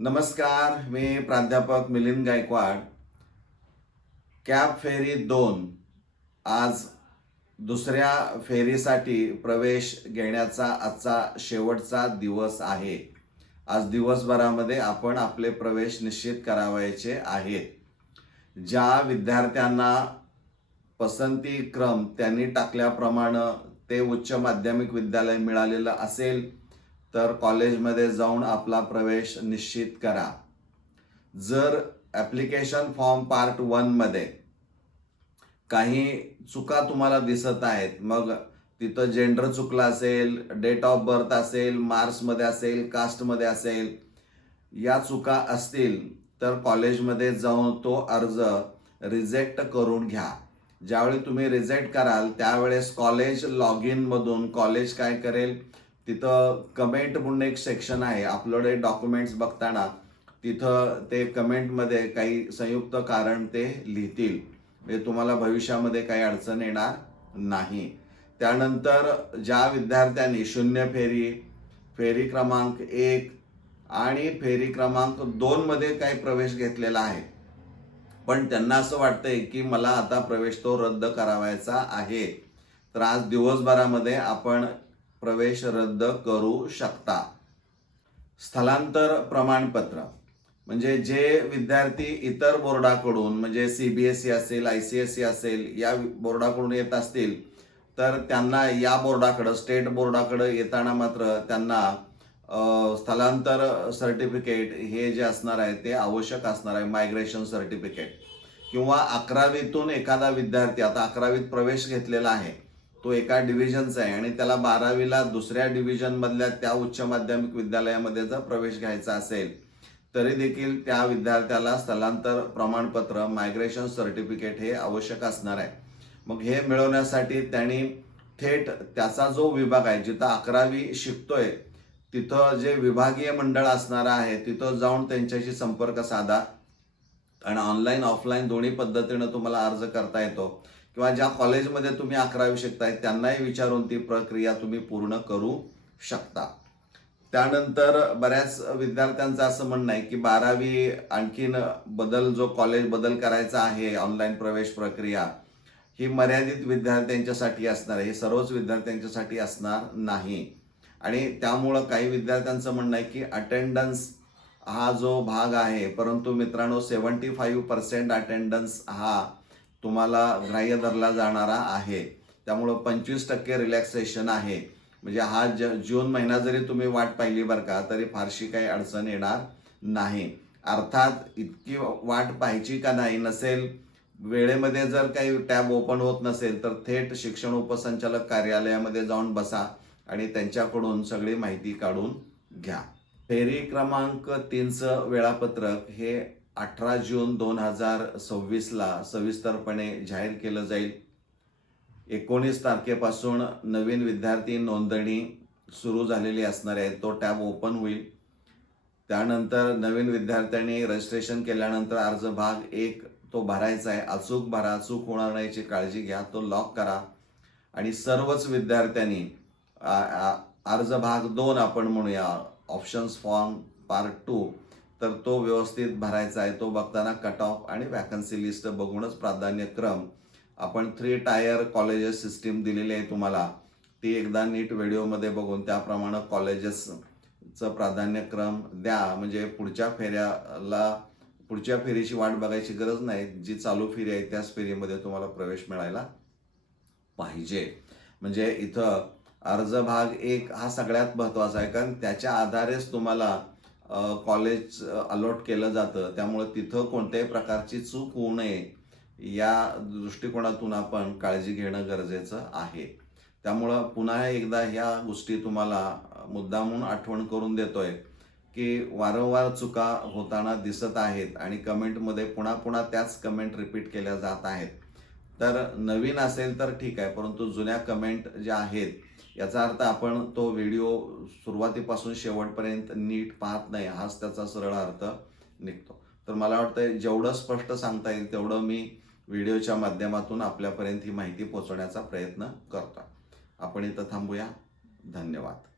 नमस्कार, मी प्राध्यापक मिलिंद गायकवाड. कॅप फेरी 2 आज दुसऱ्या फेरीसाठी प्रवेश घेण्याचा आजचा शेवटचा दिवस आहे. आज दिवसभरामध्ये आपण आपले प्रवेश निश्चित करावायचे आहेत. ज्या विद्यार्थ्यांना पसंती क्रम त्यांनी टाकल्याप्रमाणे ते उच्च माध्यमिक विद्यालय मिळालेलं असेल तर कॉलेजमध्ये जाऊन आपला प्रवेश निश्चित करा. जर ॲप्लिकेशन फॉर्म पार्ट 1 मध्ये काही चुका तुम्हाला दिसत आहेत, मग तिथं जेंडर चुकला असेल, डेट ऑफ बर्थ असेल, मार्क्समध्ये असेल, कास्टमध्ये असेल, या चुका असतील तर कॉलेजमध्ये जाऊन तो अर्ज रिजेक्ट करून घ्या. ज्यावेळी तुम्ही रिजेक्ट कराल त्यावेळेस कॉलेज लॉग इनमधून कॉलेज काय करेल, तिथं कमेंट म्हणून एक सेक्शन आहे. अपलोडेड डॉक्युमेंट्स बघताना तिथं ते कमेंटमध्ये काही संयुक्त कारण ते लिहितील. म्हणजे तुम्हाला भविष्यामध्ये काही अडचण येणार नाही. त्यानंतर ज्या विद्यार्थ्यांनी शून्य फेरी, फेरी क्रमांक 1 आणि फेरी क्रमांक 2 मध्ये काही प्रवेश घेतलेला आहे, पण त्यांना असं वाटतंय की मला आता प्रवेश तो रद्द करावायचा आहे, तर आज दिवसभरामध्ये आपण प्रवेश रद्द करू शकता. स्थलांतर प्रमाणपत्र म्हणजे जे विद्यार्थी इतर बोर्डाकडून म्हणजे CBSE असेल, ICSE असेल, या बोर्डाकडून येत असतील तर त्यांना या बोर्डाकडं, स्टेट बोर्डाकडं येताना मात्र त्यांना स्थलांतर सर्टिफिकेट हे जे असणार आहे ते आवश्यक असणार आहे. मायग्रेशन सर्टिफिकेट किंवा 11वीतून एखादा विद्यार्थी आता 11वीत प्रवेश घेतलेला आहे, तो एका डिव्हिजनचा आहे आणि त्याला 12वीला दुसऱ्या डिव्हिजनमधल्या त्या उच्च माध्यमिक विद्यालयामध्ये जर प्रवेश घ्यायचा असेल तरी देखील त्या विद्यार्थ्याला स्थलांतर प्रमाणपत्र, मायग्रेशन सर्टिफिकेट हे आवश्यक असणार आहे. मग हे मिळवण्यासाठी त्यांनी थेट त्याचा जो विभाग आहे, जिथं 11वी शिकतोय तिथं जे विभागीय मंडळ असणार आहे तिथं जाऊन त्यांच्याशी संपर्क साधा आणि ऑनलाईन ऑफलाईन दोन्ही पद्धतीनं तुम्हाला अर्ज करता येतो. किंवा ज्या कॉलेजमध्ये तुम्ही 11वी शिकताय त्यांनाही विचारून ती प्रक्रिया तुम्ही पूर्ण करू शकता. त्यानंतर बऱ्याच विद्यार्थ्यांचं असं म्हणणं आहे की 12वी आणखीन जो कॉलेज बदल करायचा आहे, ऑनलाईन प्रवेश प्रक्रिया ही मर्यादित विद्यार्थ्यांच्यासाठी असणार आहे, हे सर्वच विद्यार्थ्यांच्यासाठी असणार नाही. आणि त्यामुळं काही विद्यार्थ्यांचं म्हणणं आहे की अटेंडन्स हा जो भाग आहे, परंतु मित्रांनो 75% अटेंडन्स हा तुम्हाला ग्राह्य धरला जाणारा आहे. त्यामुळं 25% रिलॅक्सेशन आहे. म्हणजे हा जून महिना जरी तुम्ही वाट पाहिली बरं का, तरी फारशी काही अडचण येणार नाही. अर्थात इतकी वाट पाहायची का नाही नसेल, वेळेमध्ये जर काही टॅब ओपन होत नसेल तर थेट शिक्षण उपसंचालक कार्यालयामध्ये जाऊन बसा आणि त्यांच्याकडून सगळी माहिती काढून घ्या. फेरी क्रमांक 3चं वेळापत्रक हे 18 जून 2026ला सविस्तरपणे जाहीर केलं जाईल. 19 तारखेपासून नवीन विद्यार्थी नोंदणी सुरू झालेली असणार आहे, तो टॅब ओपन होईल. त्यानंतर नवीन विद्यार्थ्यांनी रजिस्ट्रेशन केल्यानंतर अर्ज भाग 1 तो भरायचा आहे. अचूक भरा, चूक होणार नाही याची काळजी घ्या, तो लॉक करा. आणि सर्वच विद्यार्थ्यांनी अर्ज भाग 2 आपण म्हणूया, ऑप्शन्स फॉर्म पार्ट 2, तर तो व्यवस्थित भरायचा आहे. तो बघताना कट ऑफ आणि वॅकन्सी लिस्ट बघूनच प्राधान्यक्रम, आपण 3 टायर कॉलेजेस सिस्टीम दिलेली आहे तुम्हाला, ती एकदा नीट व्हिडिओमध्ये बघून त्याप्रमाणे कॉलेजेसचं प्राधान्यक्रम द्या. म्हणजे पुढच्या फेरीची वाट बघायची गरज नाही, जी चालू फेरी आहे त्याच फेरीमध्ये तुम्हाला प्रवेश मिळायला पाहिजे. म्हणजे इथं अर्ज भाग 1 हा सगळ्यात महत्त्वाचा आहे, कारण त्याच्या आधारेच तुम्हाला कॉलेज अलॉट केलं जातं. त्यामुळे तिथं कोणत्याही प्रकारची चूक होऊ नये या दृष्टिकोनातून आपण काळजी घेणं गरजेचं आहे. त्यामुळं पुन्हा एकदा ह्या गोष्टी तुम्हाला मुद्दामून आठवण करून देतोय की वारंवार चुका होताना दिसत आहेत आणि कमेंटमध्ये पुन्हा पुन्हा त्याच कमेंट रिपीट केल्या जात आहेत. तर नवीन असेल तर ठीक आहे, परंतु जुन्या कमेंट ज्या आहेत याचा अर्थ आपण तो व्हिडिओ सुरुवातीपासून शेवटपर्यंत नीट पाहत नाही, हाच त्याचा सरळ अर्थ निघतो. तर मला वाटतं जेवढं स्पष्ट सांगता येईल तेवढं मी व्हिडिओच्या माध्यमातून आपल्यापर्यंत ही माहिती पोहोचवण्याचा प्रयत्न करतो. आपण इथं थांबूया. धन्यवाद.